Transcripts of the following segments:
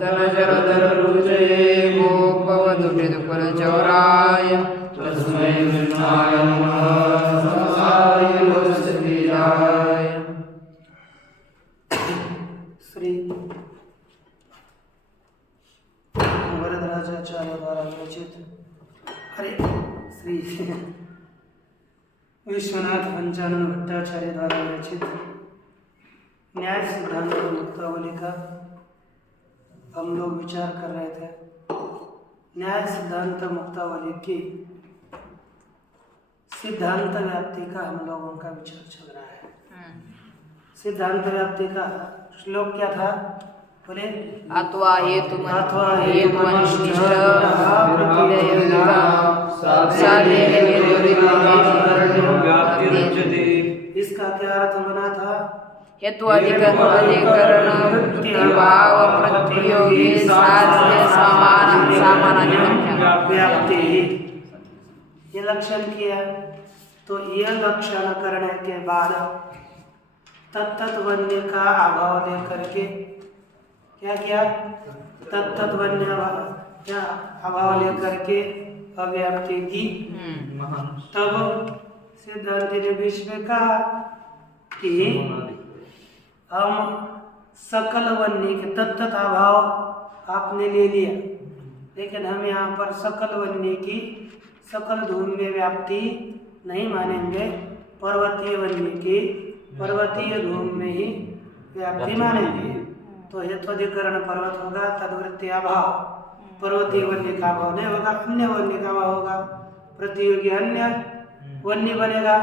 धनशरधररुचये गोपवधुभिदुकुलचौराय तस्मै कृष्णाय नमः संसाय लोकसतीराय। श्री वरदराजाचार्य द्वारा विरचित अरे श्री विश्वनाथ पंचानन भट्टाचार्य द्वारा विरचित न्याय सिद्धांत मुक्तावली का हम लोग विचार कर रहे थे। न्याय सिद्धांत मुक्तावली की सिद्धांत व्याप्ति का हम लोगों का विचार चल रहा है। सिद्धांत व्याप्ति का श्लोक क्या था? बोले अथवा हेतु इसका क्या अर्थ बना था? हेतु अधिकरण भाव प्रतियोगी साध्य समान व्याप्ति ये लक्षण किया। तो यह लक्षण करने के बाद तत्तत्वन्य का अभाव लेकर के क्या किया? तत्तत्वन्य क्या अभाव लेकर के अव्याप्ति की। तब सिद्धांति ने बीच में कहा कि हम सकल वन्य के तत्त अभाव आपने ले लिया, लेकिन हम यहाँ पर सकल वन्य की सकल धूम में व्याप्ति नहीं मानेंगे। पर्वतीय वन्य की पर्वतीय धूम में ही व्याप्ति मानेंगे। तो हेत्वाधिकरण पर्वत होगा, तद्वृत्ति अभाव पर्वतीय वन्य का अभाव नहीं होगा, अन्य वन्य का अभाव होगा। प्रतियोगी अन्य वन्य बनेगा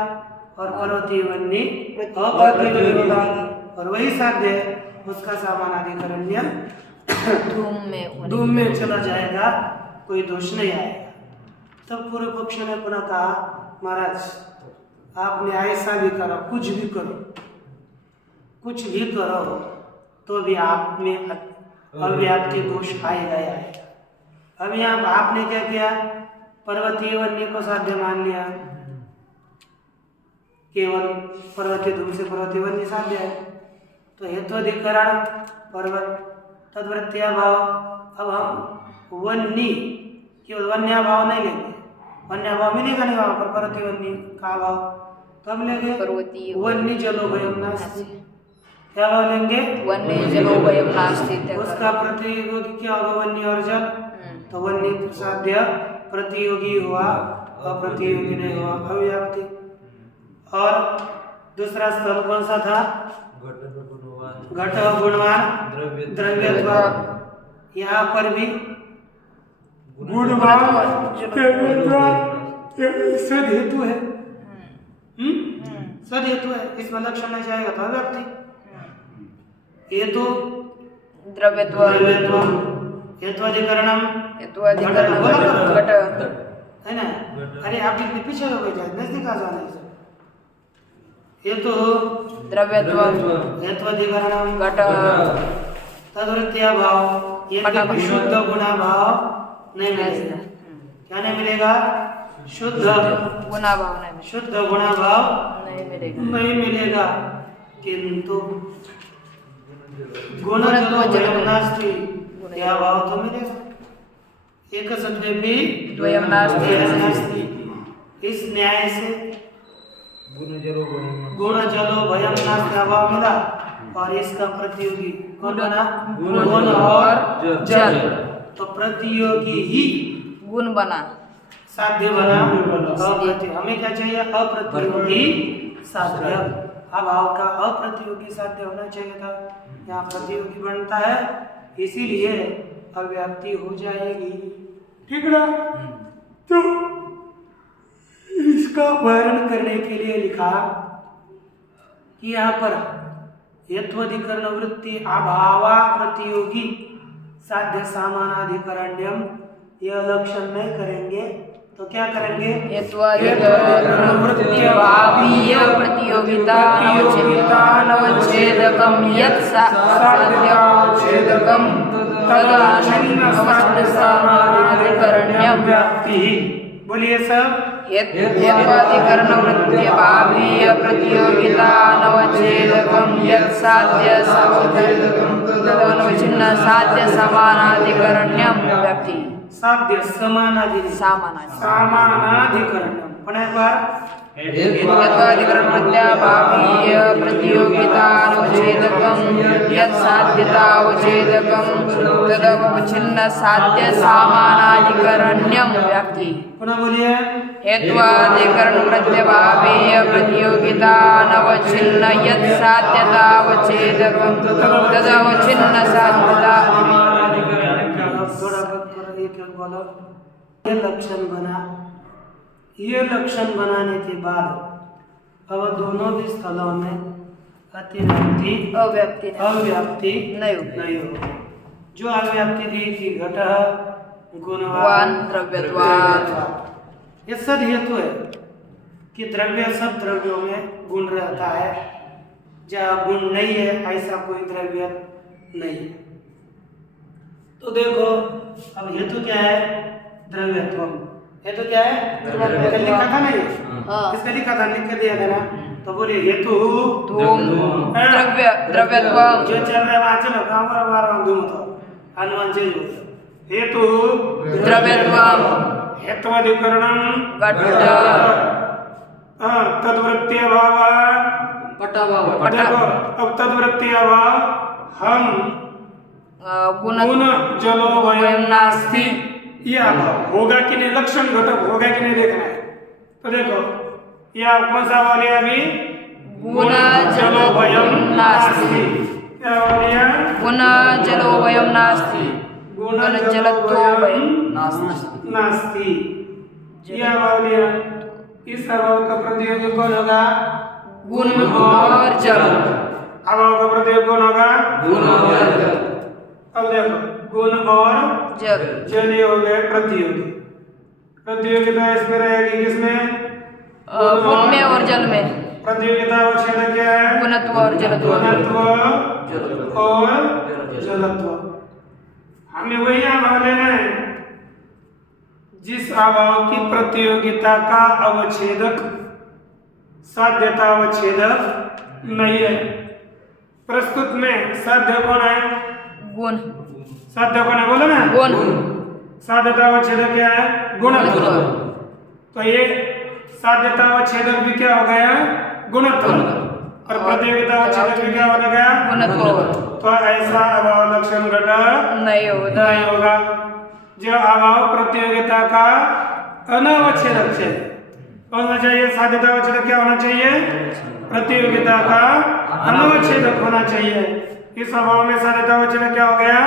और पर्वतीय वन्य अप्रतियोगी होगा, और वही साध्य उसका सामानाधिकरण्य धूम में चला जाएगा, कोई दोष नहीं आएगा। तब पूर्व पक्ष ने पुनः कहा, महाराज आपने ऐसा भी करो, कुछ भी करो तो भी आप में अव्याप्ति दोष आएगा ही आएगा। अब यहाँ आपने क्या किया? पर्वतीय वन्य को साध्य मान लिया, केवल पर्वतीय धूम से पर्वतीय वन्य साध्य है। तो हेत्वाधिकरण पर्वत तद्वृत्त्याभाव। अब हम वन्य केवल वन्याभाव नहीं लेंगे, वन्याभाव मिलेगा नहीं वहाँ पर पर्वतीय वन्य का अभाव। तो हम लेंगे वन्य जलो भयम नास्ति। क्या भाव लेंगे? वन्य जलो भयम नास्ति। उसका प्रतियोगी क्या होगा? वन्य और जल। तो वन्य साध्य प्रतियोगी हुआ, अप्रतियोगी नहीं हुआ, अव्याप्ति। और दूसरा स्थल कौन सा था? घट गुणवान द्रव्यत्व। यहाँ पर भी गुणवान सद हेतु है, सद हेतु है, इसमें लक्षण नहीं जाएगा तो अव्याप्ति। हेतु द्रव्यत्व हेत्वाधिकरणम घट है ना। अरे आप इतने पीछे हो गए, नजदीक आ जाना। हेतु द्रव्यत्व हेत्वाधिकरणम घट तद्वृत्त्याभाव। ये शुद्ध गुणाभाव नहीं मिलेगा। क्या नहीं मिलेगा? शुद्ध गुणाभाव नहीं मिलेगा। किंतु गुण जलो नास्ति, क्या भाव तो मिलेगा। एक सत्य भी द्वयम नास्ति। इस न्याय से गुण जलो भयम नास्ति अभाव मिला, और इसका प्रतियोगी कौन बना? गुण और जल। तो प्रतियोगी ही गुण बना, साध्य बना। हमें क्या चाहिए? अप्रतियोगी साध्य। अभाव का अप्रतियोगी साध्य होना चाहिए था, यहाँ प्रतियोगी बनता है, इसीलिए अव्याप्ति हो जाएगी। ठीक ना? तो इसका वर्णन करने के लिए लिखा कि यहाँ पर हेत्वाधिकरण वृत्ति अभावा प्रतियोगी साध्य सामानाधिकरण्यम, यह लक्षण नहीं करेंगे तो क्या करेंगे? हेत्वाधिकरण वृत्ति भावीय प्रतियोगिता अनवच्छेदकम यत् साध्यवच्छेदकम तदानीं सामानाधिकरण्यम व्याप्ति। बोलिए सब। हेत्वाधिकरण वृत्ति भावीय प्रतियोगिता अनवच्छेदकम यत् साध्य तदनवच्छिन्न साध्य समानाधिकरण्यम व्यक्ति साध्य समानाधिकरण्यम पण एक बार हेत्वाधिकरण वृत्ति भावीय प्रतियोगिता अनवच्छेदकम यत् साध्यतावच्छेदकम तदनवच्छिन्न साध्य समानाधिकरण्यम व्यक्ति। पुनः बोलिए। हेत्वाधिकरण प्रत्यभावीय प्रतियोगिता अनवच्छिन्न यत् साध्यतावच्छेदकम तदवच्छिन्न साध्यता। थोड़ा एक बोलो। ये लक्षण बनाने के बाद अब दोनों भी स्थलों में अव्याप्ति नहीं हो। जो अव्याप्ति दी थी घट गुणवान द्रव्यत्वात्, ये सद हेतु है कि द्रव्य सब द्रव्यों में गुण रहता है, जहाँ गुण नहीं है ऐसा कोई द्रव्य नहीं है। तो देखो अब हेतु क्या है? द्रव्यत्व। हेतु क्या है? लिखा था ना ये, इसका लिखा था, लिख के दिया था ना। तो बोलिए हेतु द्रव्यत्व जो चल रहा है वहाँ चलो, काम करो, बार धूम तो अनुमान चेंज हो। हेतु द्रव्यत्व हेत्वाधिकरणम घट तद्वृत्ति अभाव पटाभाव। देखो अब तद्वृत्ति अभाव हम गुण जलो वयम नास्ति, ये अभाव होगा कि नहीं, लक्षण घटक होगा कि नहीं देखना है। तो देखो यह कौन सा वाले अभी गुण जलो वयम नास्ति, क्या वाले? गुण जलो वयम नास्ति, गुण जलत्वो वयम नास्ति। यह वाले इस अभाव का प्रतियोगी कौन होगा? गुण और जल। अभाव का प्रतियोगी कौन होगा? गुण और जल। अब देखो गुण और जल जल हो गए प्रतियोगी। प्रतियोगिता इसमें रहेगी किसमें? गुण में और जल में। प्रतियोगिता अवच्छेद क्या है? गुणत्व और जलत्व। गुणत्व और जलत्व। हमें वही अभाव लेना है जिस अभाव की प्रतियोगिता का अवच्छेदक साध्यता अवच्छेदक नहीं है। प्रस्तुत में साध्य कौन है? गुण। साध्य कौन है? बोलो ना। गुण। साध्यता अवच्छेदक क्या है? गुणत्व। तो ये साध्यता अवच्छेदक भी क्या हो गया? गुणत्व। और प्रतियोगिता अवच्छेदक भी क्या हो गया? गुणत्व। तो ऐसा अभाव लक्षण घटक नहीं होगा। जो अभाव प्रतियोगिता का अनवच्छेदक चाहिए। होना चाहिए साध्यता अवच्छेदक क्या होना चाहिए? प्रतियोगिता का अनवच्छेदक होना चाहिए। इस अभाव में साध्यता अवच्छेदक क्या हो गया?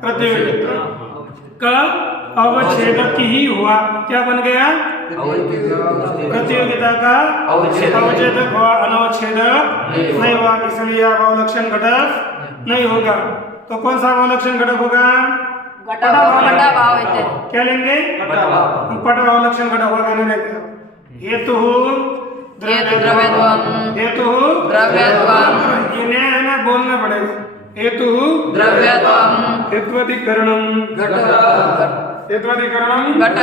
प्रतियोगिता का अवच्छेदक ही हुआ। क्या बन गया? प्रतियोगिता का अवच्छेदक हुआ, अनवच्छेदक नहीं हुआ। इसलिए अभाव लक्षण घटक नहीं होगा। तो कौन सा अभाव लक्षण घटक होगा? पटाभाव। क्या लेंगे? पटाभाव लक्षण घटक होगा। हेतु द्रव्यत्वम। हेतु द्रव्यत्वम। ये नया है ना, बोलना पड़ेगा। हेतु द्रव्यत्वम हेत्वाधिकरणम घट हेत्वाधिकरणम घट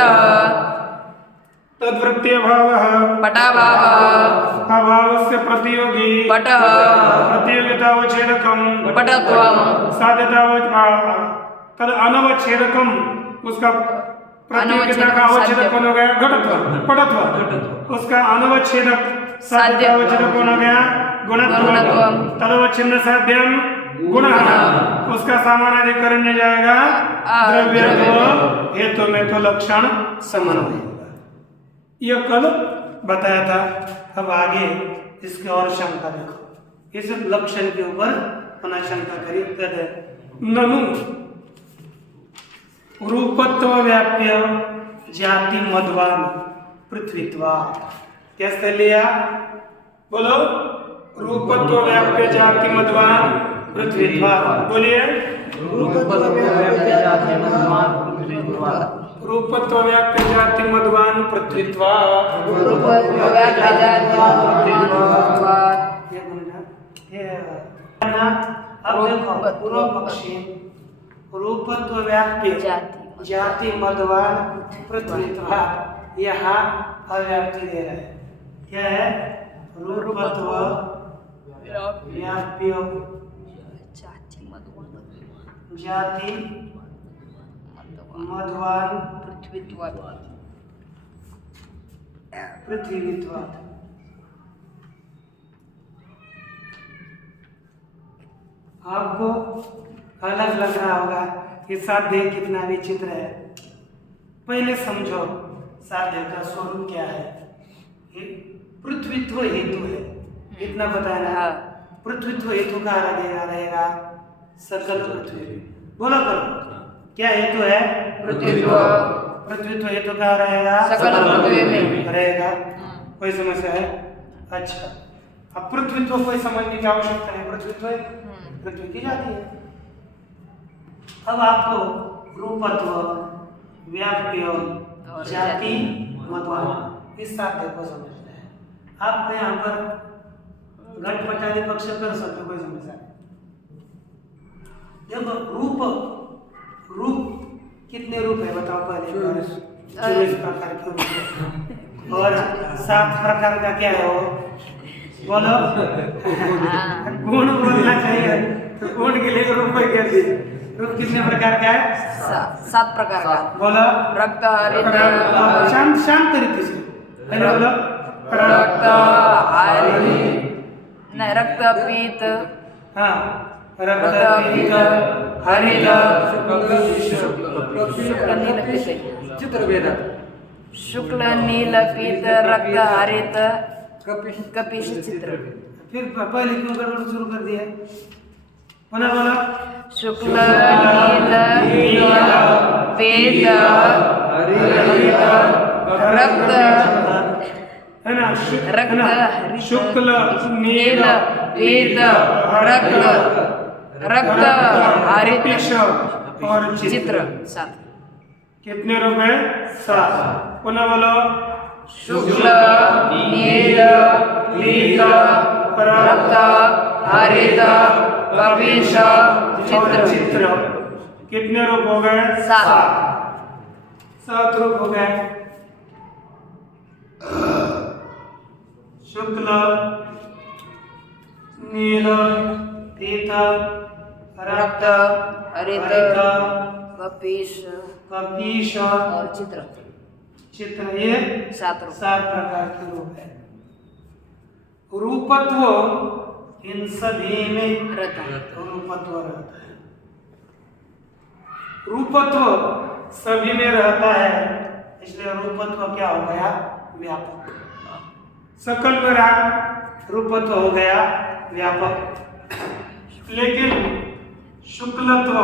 तद्वृत्ति अभावः पटाभाव अभावस्य प्रतियोगी पटः प्रतियोगिता अवच्छेदकम पटत्वम साध्यता तद अनवच्छेदकम। उसका प्रतियोगिता का अवच्छेदक कौन हो गया? घटत्व पटत्व। उसका अनवच्छेदक साध्यता अवच्छेदक कौन हो गया? गुणत्व। तदवच्छिन्न साध्यम गुणः। उसका समानाधिकरण में जाएगा द्रव्यत्व। हेतु में तो लक्षण समान होगा। यह कल बताया था। अब आगे इसके और शंका देखो। इस लक्षण के ऊपर पुनः शंका करिए। कहते ननु रूपत्व व्याप्य जाति मध्वान पृथ्वीत्वा। कैसे लिया? बोलो। रूपत्व व्याप्य जाति मध्वान पृथ्वीत्वा। बोलिए। रूपत्व व्याप्य जाति मध्वान पृथ्वीत्वा। अब देखो पूर्व पक्षी रूपत्व व्याप्य जाति मध्वान पृथ्वीत्वा। यहाँ अव्याप्ति दे रहा है। क्या है? रूपत्व व्याप्य जाति मध्वान पृथ्वीत्वात्। आपको अलग लग रहा होगा कि साध्य कितना विचित्र है। पहले समझो साध्य का स्वरूप क्या है। ये पृथ्वीत्व हेतु है, इतना बताया ना। पृथ्वीत्व हेतु का रहेगा सकल पृथ्वी। बोलो क्या हेतु है? पृथ्वीत्व हेतु का रहेगा सकल पृथ्वी में रहेगा। कोई समस्या है? अच्छा, अब पृथ्वीत्व कोई समझने की आवश्यकता नहीं। पृथ्वीत्व पृथ्वी की जाती है। अब आपको रूपत्व व्याप्य जाति मध्वान इस साध्य को समझना है। आप यहाँ पर घटपटादी पक्ष कर सकते हो, कोई समस्या नहीं। देखो रूप कितने रूप है बताओ पहले। 24 प्रकार के रूप है और 7 प्रकार का क्या है वो बोलो। गुण बोलना चाहिए तो गुण के लिए रूप क्या दिए। रूप कितने प्रकार का है? 7 प्रकार का। बोलो। रक्त हरित शांत रीति से बोलो। रक्त नहीं, रक्त पीत। हाँ, रक्त पीत हरित शुक्ल नील पीत शुक्ल नील पीत रक्त हरित कपिश चित्र। फिर पहले क्यों गड़बड़ शुरू कर दिया? बोला बोला। शुक्ल नील पीत रक्त है ना? रक्त शुक्ल नील पीत रक्त हरित और चित्र 7। कितने रूप है? 7। पुनः बोलो। शुक्ल नील पीत रक्त हरित कपिश चित्र। कितने रूप हो गए? 7 रूप हो गए। शुक्ल नील पीत रक्त हरित कपिश और चित्र ये 7 रूप। 7 प्रकार के रूप है। रूपत्व इन सभी में रहता है। रूपत्व रहता है। रूपत्व सभी में रहता है, इसलिए रूपत्व क्या हो गया? व्यापक। सकल में रहा, रूपत्व हो गया व्यापक। लेकिन शुक्लत्व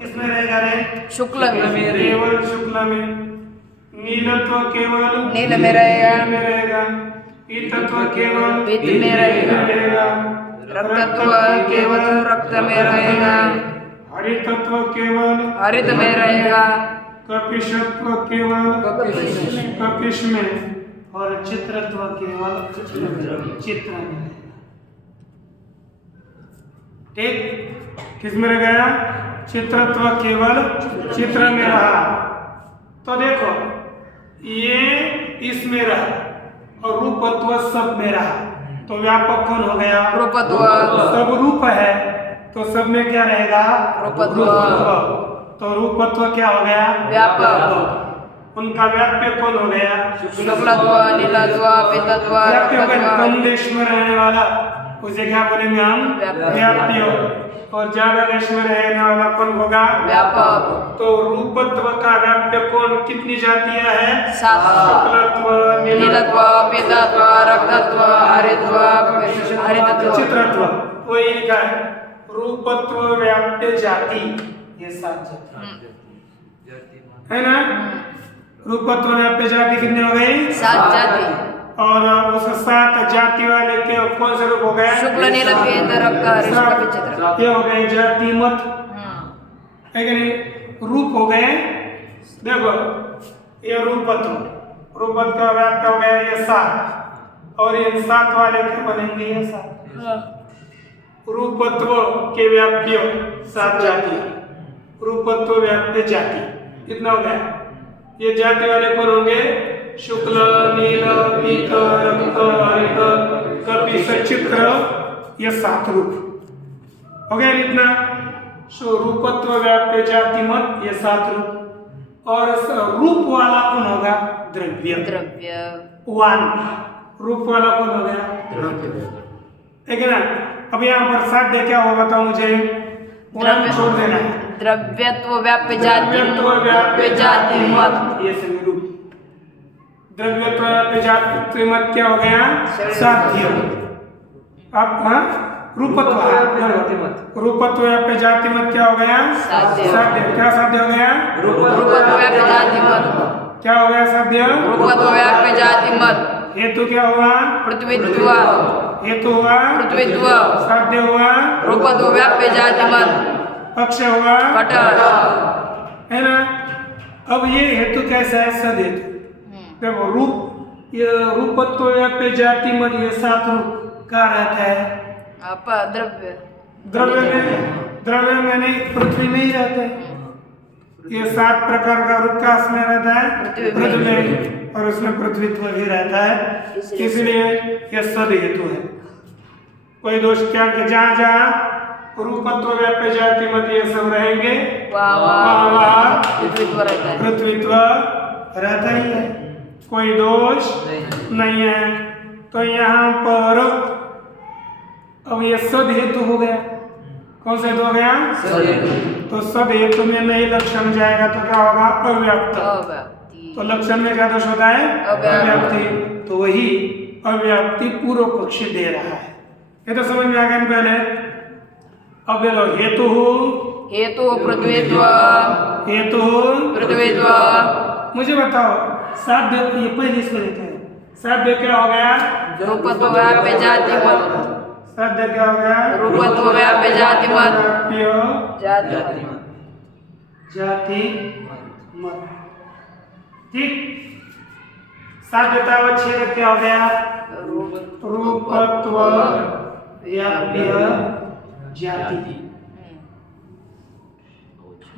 किसमें रहेगा रे? शुक्ल में केवल शुक्ल में। नीलत्व केवल नील में रहेगा। पीतत्व केवल पीत में रहेगा। रक्तत्व केवल रक्त में रहेगा। हरितत्व केवल हरित में रहेगा। कपिशत्व केवल कपिश में। और चित्रत्व केवल चित्र में। ठीक, किस में रह गया? चित्रत्व केवल चित्र में रहा। तो देखो ये इसमें रहा और रूपत्व सब में रहा, तो व्यापक कौन हो गया? रूपत्व। सब रूप है तो सब में क्या रहेगा? रूपत्व। तो रूपत्व क्या हो गया? व्यापक। उनका व्याप्य कौन हो गया? शुक्लत्व नीलत्व पीतत्व व्याप्य का रक्तत्व। कम देश में रहने वाला उसे क्या बोलेंगे हम? व्याप्य। और ज्यादा देश में रहने वाला कौन होगा? व्यापक। तो रूपत्व का व्याप्य कौन कितनी जातियां है? 7। शुक्लत्व नीलत्व पीतत्व रक्तत्व हरितत्व चित्रत्व। वही लिखा है रूपत्व व्याप्य जाति, ये 7 जाति है ना। रूपत्व व्याप्य जाति कितनी हो गई? 7 जाति। और उस 7 जाति वाले के कौन से रूप हो गए? शुक्ल नील पीत रक्त हरित कपिश चित्र। ये हो गए जाति मत, है कि नहीं? रूप हो गए। देखो ये रूपत्व का व्याप्य हो गया ये 7 और ये 7 वाले के बनेंगे ये 7। रूपत्व के व्याप्य 7 जाति, रूपत्व व्याप्य जाति कितना हो गया? ये जाति वाले कौन होंगे? शुक्ल नील पीत रक्त हरित कपि सचित्र, ये 7 रूप हो गया इतना। सो रूपत्व व्याप्य जाति मत, ये 7 रूप। और रूप वाला कौन होगा? द्रव्य। द्रव्य वन रूप वाला कौन हो गया? ठीक है ना। अब यहाँ पर साध्य क्या होगा बताओ मुझे? वन छोड़ देना है। द्रव्यत्व व्याप्य जाति द्रव्यत्व व्याप्य जाति मत, ये सभी रूप। द्रव्यत्व व्याप्य जाति मत क्या हो गया? साध्य। अब हाँ रूपत्व रूपत्व व्याप्य जाति मत क्या हो गया? साध्य। साध्य। क्या साध्य हो गया? रूपत्व व्याप्य जाति मत, क्या हो गया साध्य? रूपत्व व्याप्य जाति मत, हेतु क्या हुआ? पृथ्वीत्व, हेतु हुआ पृथ्वीत्व, साध्य हुआ रूपत्व व्याप्य जाति मत, पक्ष हुआ घट, है ना। अब ये हेतु कैसा है? सद हेतु। देखो रूप, ये रूपत्व व्याप्य जाति मत, ये 7 रूप का रहता है द्रव्य द्रव्य में नहीं, पृथ्वी में ही रहता है। ये 7 प्रकार का रूप का उसमें रहता है पृथ्वी में, और उसमें पृथ्वीत्व भी रहता है, इसलिए यह सद हेतु है। कोई दोष क्या कि जहाँ जहाँ रूपत्व व्याप्य जाति मत ये सब रहेंगे वहाँ पृथ्वीत्व रहता है, पृथ्वीत्व रहता ही है, कोई दोष नहीं है। तो यहाँ पर अब ये सद हेतु हो गया। कौन सा हेतु हो गया? तो सद हेतु में नहीं लक्षण जाएगा तो क्या होगा? अव्याप्त। तो लक्षण में क्या दोष होता है? अव्याप्ति। तो वही अव्याप्ति पूर्व पक्ष दे रहा है। ये तो समझ में आ गया पहले। अब देखो हेतु हेतु पृथ्वीत्व, हेतु पृथ्वीत्व। मुझे बताओ साध्य, ये पहले इसको लेते हैं। साध्य क्या हो गया? रूपत्व व्याप्य जाति मत, साध्य क्या हो गया? रूपत्व व्याप्य जाति मत, जाति मत। ठीक। साध्यतावच्छेद क्या हो गया? रूपत्व व्याप्य जाति,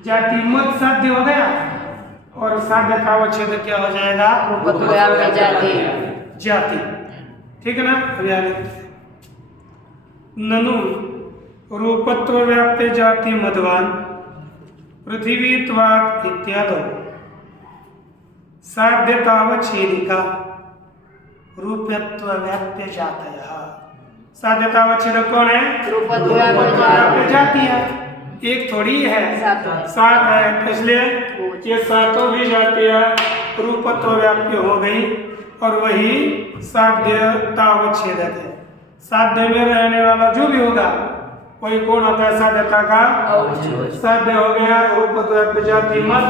जाति मत साध्य हो गया। और साध्यतावच्छेद क्या हो जाएगा? रूपत्व व्याप्य जाति। ठीक है ना। ननु रूपत्व व्याप्य जाति मध्वान पृथ्वीत्वात् इत्यादि साध्यतावच्छेदिका रूपत्व व्याप्य जातयः। साध्यतावच्छेदक कौन है? रूपत्व व्याप्य जाति है, एक थोड़ी है, 7 है। इसलिए ये 7 भी जातियां रूपत्व व्याप्य हो गई, और वही साध्यतावच्छेदक है। साध्य में रहने वाला जो भी होगा वही कौन होता है? साध्यता का साध्य हो गया रूपत्व व्याप्य जाति मत।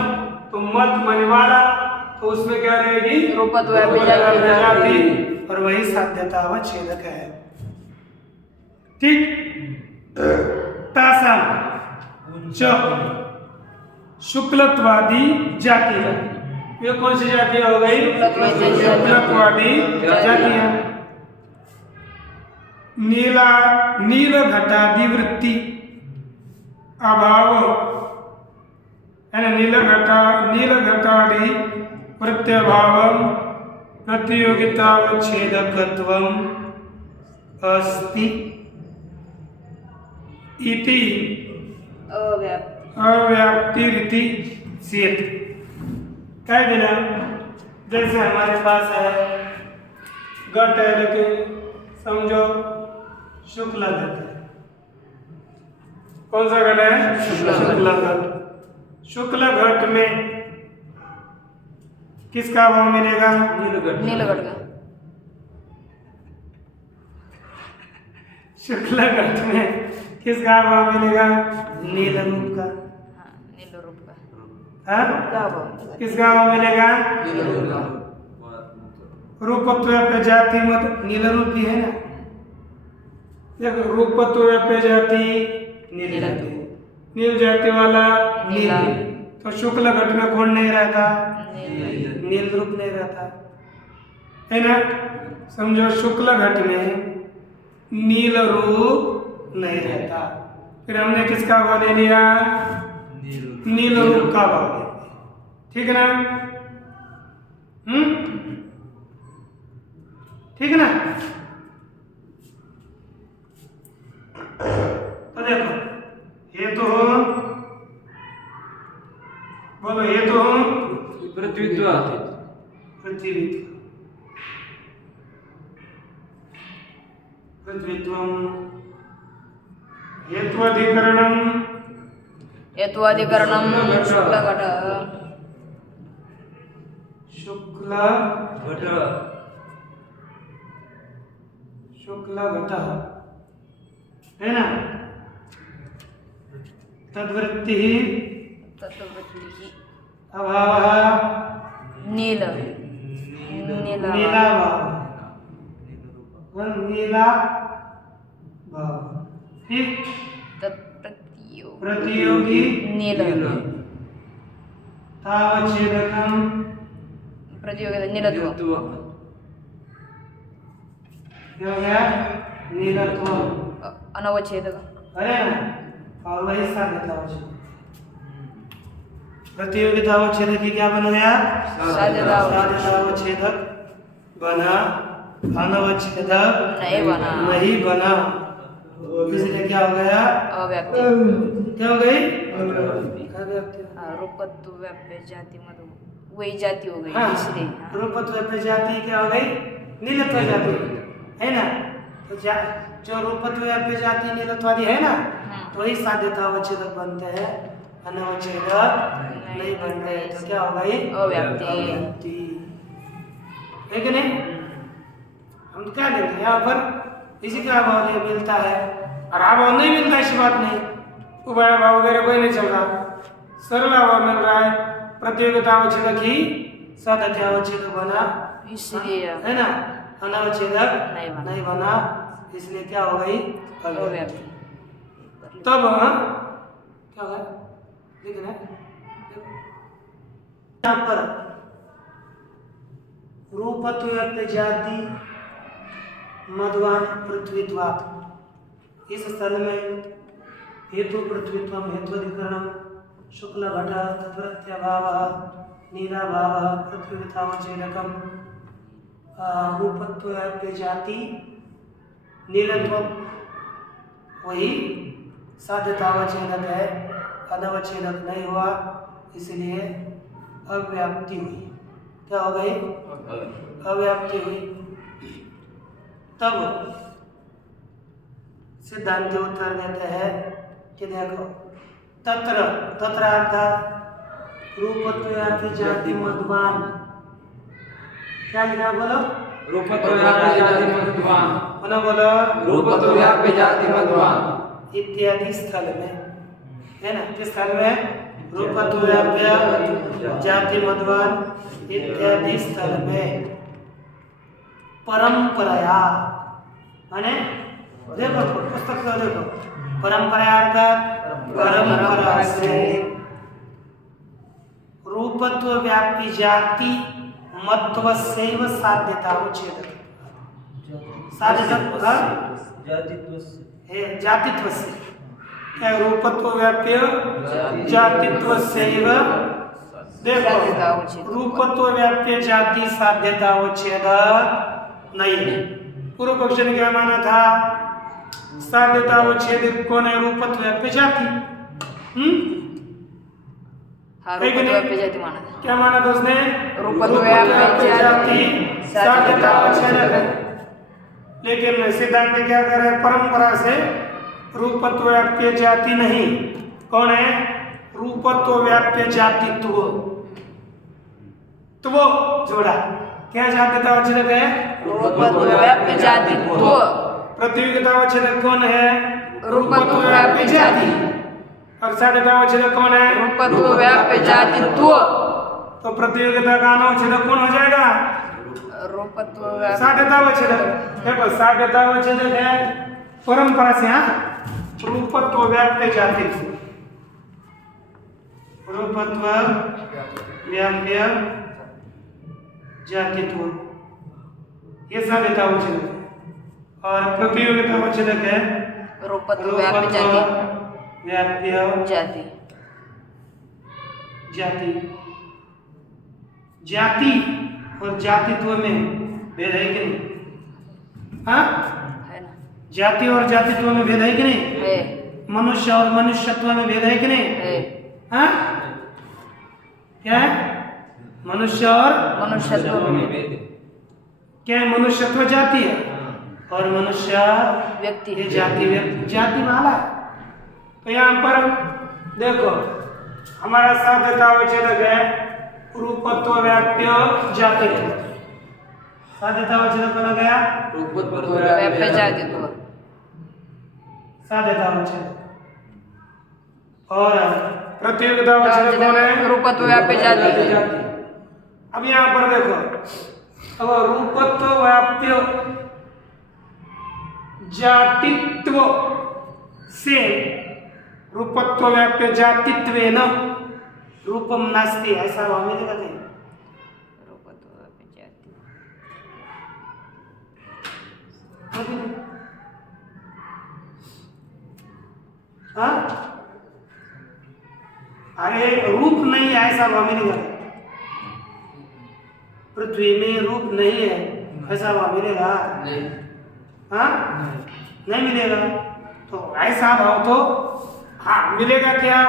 तो मत मन वाला, तो उसमें क्या रहेगी? रूपत्व व्याप्य जाति, और वही साध्यतावच्छेदक है। ठीक। तासाम च शुक्लत्वादी जाति है। ये कौन सी जाति हो गई? शुक्लत्वादी जाति है। नील घटादि वृत्ति अभाव है ना। नील घटादि वृत्ति अभाव प्रतियोगितावच्छेदकत्वम अस्ति इति अव्याप्तिरिति चेत। कह देना जैसे हमारे पास है घट है, लेकिन समझो शुक्ला घट है। कौन सा घट है? शुक्ला घट। शुक्ला घट में किसका भाव मिलेगा? नीलगढ़ का। शुक्ला घट में किसका भाव मिलेगा? नील रूप का। नील रूप का। हाँ? किसका भाव मिलेगा? रूपत्व व्याप्य जाति मत नील रूप ही है ना। देखो रूपत्व व्याप्य जाति नील, नील जाति वाला नील। तो शुक्ल घट में कौन नहीं रहता? नील रूप नहीं रहता है ना। समझो शुक्ल घट में नील रूप नहीं रहता, फिर हमने किसका भाव ले लिया? नील रूप का भाव ले लिया। ठीक है ना। ठीक है ना। तो देखो हेतु बोलो हेतु पृथ्वीत्व पृथ्वीत्वं हेत्वाधिकरणं हेत्वाधिकरणं शुक्ल घट है ना। तद्वृत्ति अभाव नील नीला नीला भाव ठीक। प्रतियोगी नील तावच्छेदकम प्रतियोगिता नीलत्व क्या हो गया नीलत्व अनवच्छेदक अरे ना और वही साध्यतावच्छेद प्रतियोगितावच्छेदक क्या बन गया साध्यतावच्छेदक बना अनवच्छेदक नहीं बना इसलिए क्या हो गया अव्याप्ति क्या हो गई रूपत्व व्याप्य जाति मधु वही जाति हो गई हाँ, इसलिए रूपत्व व्याप्य जाति क्या हो गई नीलत्व जाति है ना। तो जो रूपत्व व्याप्य जाति नीलत्वादी है ना तो वही साध्यतावच्छेदक बनते हैं अनवच्छेदक नहीं बनते तो क्या हो गई अव्याप्ति है कि नहीं। हम क्या लेंगे यहाँ पर इसी का अभाव मिलता है और अभाव नहीं मिलता ऐसी बात नहीं उभय अभाव वगैरह कोई नहीं चल रहा सरल अभाव मिल रहा है प्रतियोगितावच्छेदक ही साध्यतावच्छेदक बना इसलिए है ना अनवच्छेदक नहीं बना इसलिए क्या हो गई अव्याप्ति तब क्या होगा देखना यहाँ पर रूपत्व व्याप्य जाति मध्वान पृथ्वीत्वात् इस स्थल में हेतु पृथ्वीत्वम हेत्वाधिकरणम शुक्ल घट तद्वृत्त्यभाव नीलाभाव पृथ्वीतावच्छेदकम रूपत्व व्याप्य जाति नीलत्वम वही साध्यतावच्छेदक है अनवच्छेदक नहीं हुआ इसलिए अव्याप्ति हुई। क्या हो गई अव्याप्ति हुई। तब सिद्धांत उत्तर देते हैं कि देखो तत्र तत्र अर्थात रूपत्व व्याप्य जाति मध्वान क्या लिखा बोलो रूपत्व व्याप्य जाति मध्वान बोलो रूपत्व व्याप्य जाति मध्वान इत्यादि स्थल में है ना किस स्थल में रूपत्व व्याप्य जाति मध्वान इत्यादि स्थल में परंपराया माने देखो पुस्तक को देखो परंपरा अर्थात परंपरा से रूपत्व व्यापी जाति मत्व सेव साध्यतावच्छेदक जातित्व से क्या रूपत्व व्याप्य जातित्व सेव देखो रूपत्व व्याप्य जाति साध्यतावच्छेदक नहीं है। पूर्व पक्ष ने क्या माना था साध्यतावच्छेदक कौन है रूपत्व व्याप्य जाति रूपत्व व्याप्य जाति माना था क्या माना था उसने रूपत्व व्याप्य जाति साध्यतावच्छेदक है। लेकिन सिद्धांत क्या कर रहे हैं परंपरा से रूपत्व व्याप्य जाति नहीं कौन है रूपत्व व्याप्य जातित्व तो वो जोड़ा क्या जात्यतावच्छेदक है रूपत्व व्याप्य जातित्व प्रतियोगितावच्छेदक कौन है रूपत्व व्याप्य जाति और साध्यतावच्छेदक कौन है रूपत्व व्याप्य जातित्व तो प्रतियोगिता का अनवच्छेदक कौन हो जाएगा रूपत्व व्याप्य साध्यतावच्छेदक। देखो साध्यतावच्छेदक है परंपरा से रूपत्व व्याप्य जातित्व रूपत्व व्याप्य जातित्व ये साध्यतावच्छेदक और प्रतियोगितावच्छेदक है रूपत्व व्याप्य जाति व्याप्य जाति जाति जाति और जातित्व में भेद है कि नहीं हाँ, है ना, जाति और जातित्व में भेद है कि नहीं? है, मनुष्य और मनुष्यत्व में भेद है कि नहीं? है, हाँ, क्या है? मनुष्य और मनुष्यत्व में क्या है? मनुष्यत्व जाति है और मनुष्य व्यक्ति ये जाति व्यक्ति जाति वाला है। तो यहाँ पर देखो हमारा साध्यतावच्छेदक है रूपत्व व्याप्य जातित्व। साध्यतावच्छेदक बना गया रूपत्व व्याप्य जातित्व, साध्यतावच्छेदक। और प्रतियोगितावच्छेदक कौन है? रूपत्व व्याप्य जाति। अब यहाँ पर देखो अब रूपत्व व्याप्य जातित्व से रूपत्व व्याप्य जातित्वेन रूपम नास्ति, ऐसा वहां मिलेगा कहीं? रूपत्व व्याप्य जाति, हाँ? अरे रूप नहीं है ऐसा वहां मिलेगा? पृथ्वी में रूप नहीं है ऐसा वहां मिलेगा? हाँ, नहीं मिलेगा। तो ऐसा भाव तो हाँ मिलेगा क्या?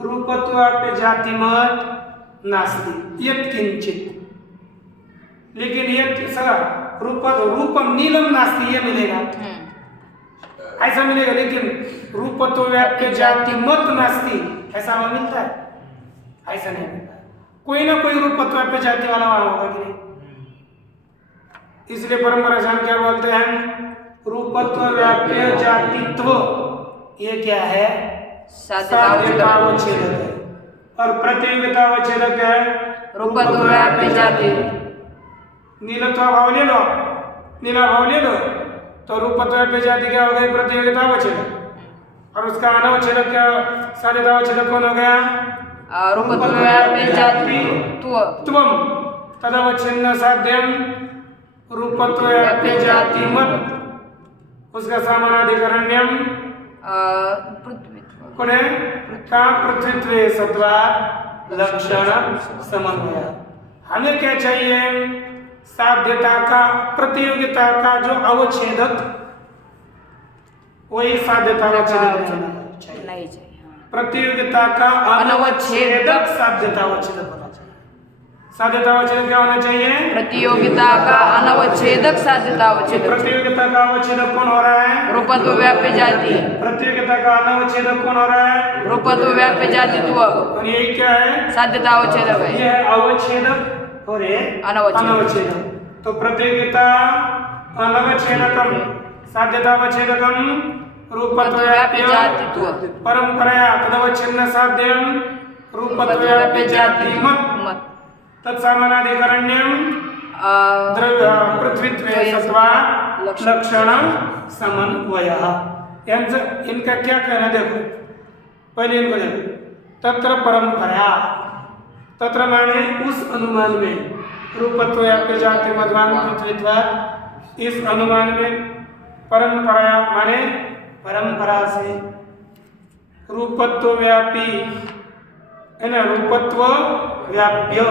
रूपत्व व्याप्य जातिमत नास्ति यत् किंचित, लेकिन यत् सगा रूपम नीलम नास्ति ये मिलेगा, ऐसा मिलेगा। लेकिन रूपत्व व्याप्य जातिमत नास्ति ऐसा वहां मिलता है? ऐसा नहीं मिलता। कोई ना कोई रूपत्व व्याप्य जाति वाला वहां होगा कि नहीं? इसलिए परंपरा जान क्या बोलते हैं? रूपत्व व्याप्य जातित्व ये क्या है? साध्यतावच्छेदक है। और प्रतियोगितावच्छेदक है रूपत्व व्याप्य जाति। नीलत्व भाव ले लो, नीला भाव ले लो तो रूपत्व व्याप्य जाति क्या हो गई? प्रतियोगितावच्छेदक। और उसका अनवच्छेदक क्या? साध्यतावच्छेदक कौन हो गया? रूपत्व व्याप्य जाति त्वम तदवच्छिन्न साध्यम रूपत्व व्याप्य जातिमत, उसका समानाधिकरण्यम पृथ्वीत्व, कौन है? का पृथ्वीत्वे सत्वा लक्षण समन्वय। हमें क्या चाहिए? साध्यता का प्रतियोगिता का जो अवच्छेदक वही साध्यतावच्छेदक चाहिए। नहीं चाहिए, प्रतियोगिता का अनवच्छेदक साध्यतावच्छेदक होना चाहिए। साध्यतावच्छेदक क्या होना चाहिए? प्रतियोगिता का अनवच्छेदक साध्यतावच्छेदक। प्रतियोगिता का अवच्छेदक कौन हो रहा है? रूपत्व व्याप्य जाति। प्रतियोगिता का अनवच्छेदक कौन हो रहा है? रूपत्व व्याप्य जातित्व। और ये क्या है? साध्यतावच्छेदक है। ये अवच्छेदक और ये अनवच्छेदक। तो प्रतियोगिता अनवच्छेदकम साध्यतावच्छेदकम रूपत्व व्याप्य जातित्व परंपरया तदवच्छिन्न साध्यम रूपत्व व्याप्य जातिमत तत्समानाधिकरण्यम द्रव्य पृथ्वीत्वे सत्वा लक्षण समन्वय। इनका क्या कहना? देखो पहले इनको देखो। तत्र परंपरा, तत्र माने उस अनुमान में रूपत्व व्याप्य जाति मध्वान पृथ्वीत्वात्, इस अनुमान में परंपरा माने परंपरा से रूपत्व व्यापी है ना, रूपत्व व्याप्य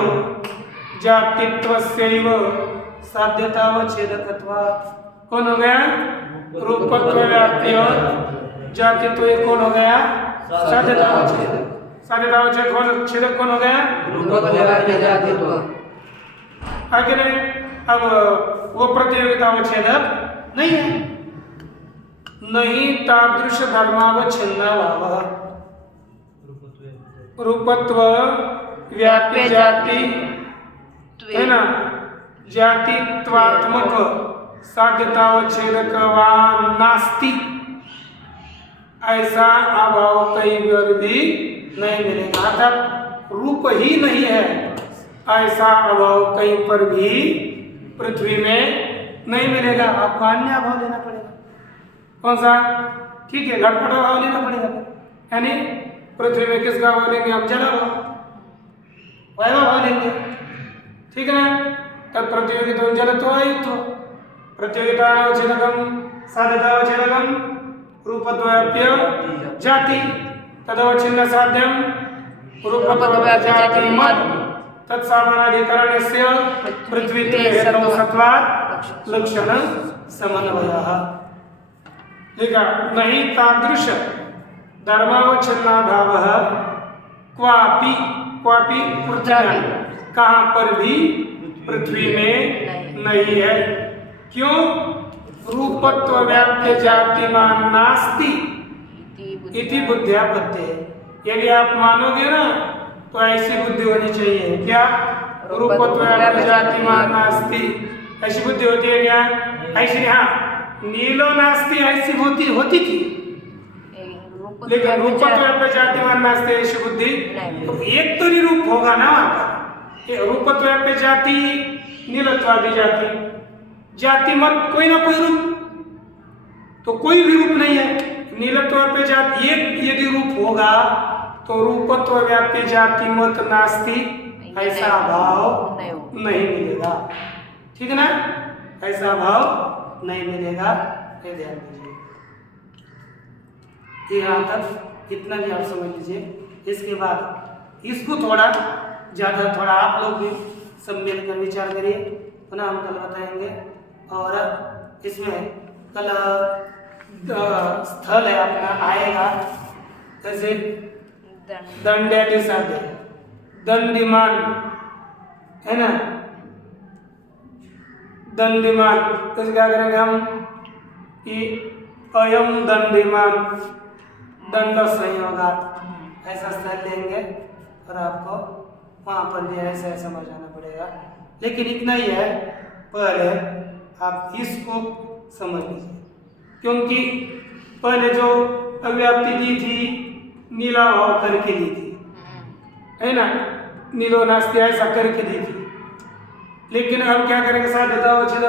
जातित्वस्यैव साध्यतावच्छेदकत्वात्। कौन हो गया? रूपत्व व्याप्य जातित्व कौन हो गया? साध्यतावच्छेदक। साध्यतावच्छेदक कौन हो गया? रूपत्व व्याप्य जातित्व। आगे नहीं, अब वो प्रतियोगितावच्छेदक नहीं है। नहीं तादृश धर्मावच्छिन्ना भाव रूपत्व व्याप्य जाति है ना, जातित्वात्मक साध्यतावच्छेदक वा नास्ति, ऐसा अभाव कई बार भी नहीं मिलेगा। अर्थात रूप ही नहीं है ऐसा अभाव कहीं पर भी पृथ्वी में नहीं मिलेगा। आपको अन्य अभाव लेना पड़ेगा। कौन सा? ठीक है, घटपट अभाव लेना पड़ेगा। यानी पृथ्वी में किसका अभाव लेंगे? हम जल अभाव, वायु अभाव लेंगे। ठीक है ना? तब प्रतियोगिता जलत्व वायुत्व। प्रतियोगिता अवच्छेदकम साध्यतावच्छेदकम रूपत्व व्याप्य जाति तदवच्छिन्न साध्यम रूपत्व व्याप्य जाति मत तत्सामानाधिकरणस्य पृथ्वीत्वे हेतौ सत्वात् लक्षण समन्वयः। देखा नहीं तादृश धर्मावच्छिन्नाभावः क्वापि क्वापि पृथ्वी कहाँ पर भी पृथ्वी में नहीं है। क्यों? रूपत्व व्याप्य जातिमान नास्ति इति बुद्धिया प्रत्यय। यदि आप मानोगे ना तो ऐसी बुद्धि होनी चाहिए। क्या? रूपत्व व्याप्य जातिमान नास्ति, ऐसी बुद्धि होती है क्या? ऐसी, हाँ, नीलो नास्ति ऐसी होती थी, लेकिन रूपत्व व्याप्य जातिमान नास्ति ऐसी बुद्धि तो एक तो निरूप होगा ना वहां पर। रूपत्व व्याप्य जाति, नीलत्वादि जाति, जाति मत कोई ना कोई रूप, तो कोई भी रूप नहीं है। नीलत्व व्याप्य जाति एक यदि रूप होगा तो रूपत्व व्याप्य जाति मत नास्ति ऐसा भाव नहीं मिलेगा। ठीक है ना? ऐसा भाव नहीं मिलेगा, ये ध्यान दीजिए। यहाँ तक इतना भी आप समझ लीजिए। इसके बाद इसको थोड़ा ज़्यादा थोड़ा आप लोग भी सब मिलकर विचार करिए, पुनः हम कल बताएंगे। और इसमें कल स्थल है अपना आएगा, जैसे दंड्यादि साध्य, दंडिमान है ना, दंडिमान। तो क्या करेंगे हम कि अयम दंडिमान दंड संयोगात, ऐसा स्थल लेंगे और आपको वहाँ पर भी ऐसा समझाना पड़ेगा। लेकिन इतना ही है, पहले आप इसको समझ लीजिए, क्योंकि पहले जो अव्याप्ति दी थी नीला भाव करके दी थी, है ना, नीलो नास्ति ऐसा करके दी थी। लेकिन अब क्या करेंगे? साध्यतावच्छिन्न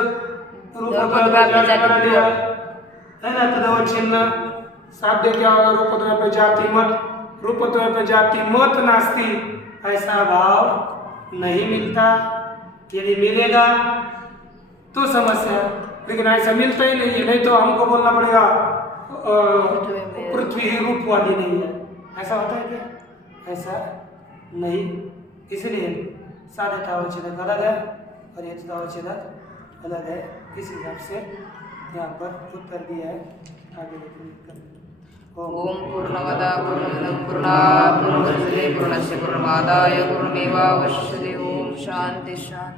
है ना, तदवच्छिन्न साध्य क्या होगा? रूपत्व जाति मत, रूपत्व जाति मत नास्ति ऐसा भाव नहीं मिलता। यदि मिलेगा तो समस्या, लेकिन ऐसा मिलता ही नहीं है। नहीं तो हमको बोलना पड़ेगा पृथ्वी ही रूप वाली नहीं है। ऐसा होता है क्या? ऐसा नहीं। इसलिए साध्यतावच्छेदक अलग है और हेतुतावच्छेदक अलग है। इस हिसाब से यहाँ पर उत्तर दिया है। आगे देखिए। ओम पूर्णमदः पूर्णमिदं पूर्णात् पूर्णमुदच्यते पूर्णस्य पूर्णमादाय पूर्णमेवावशिष्यते। ओम शांति शांति।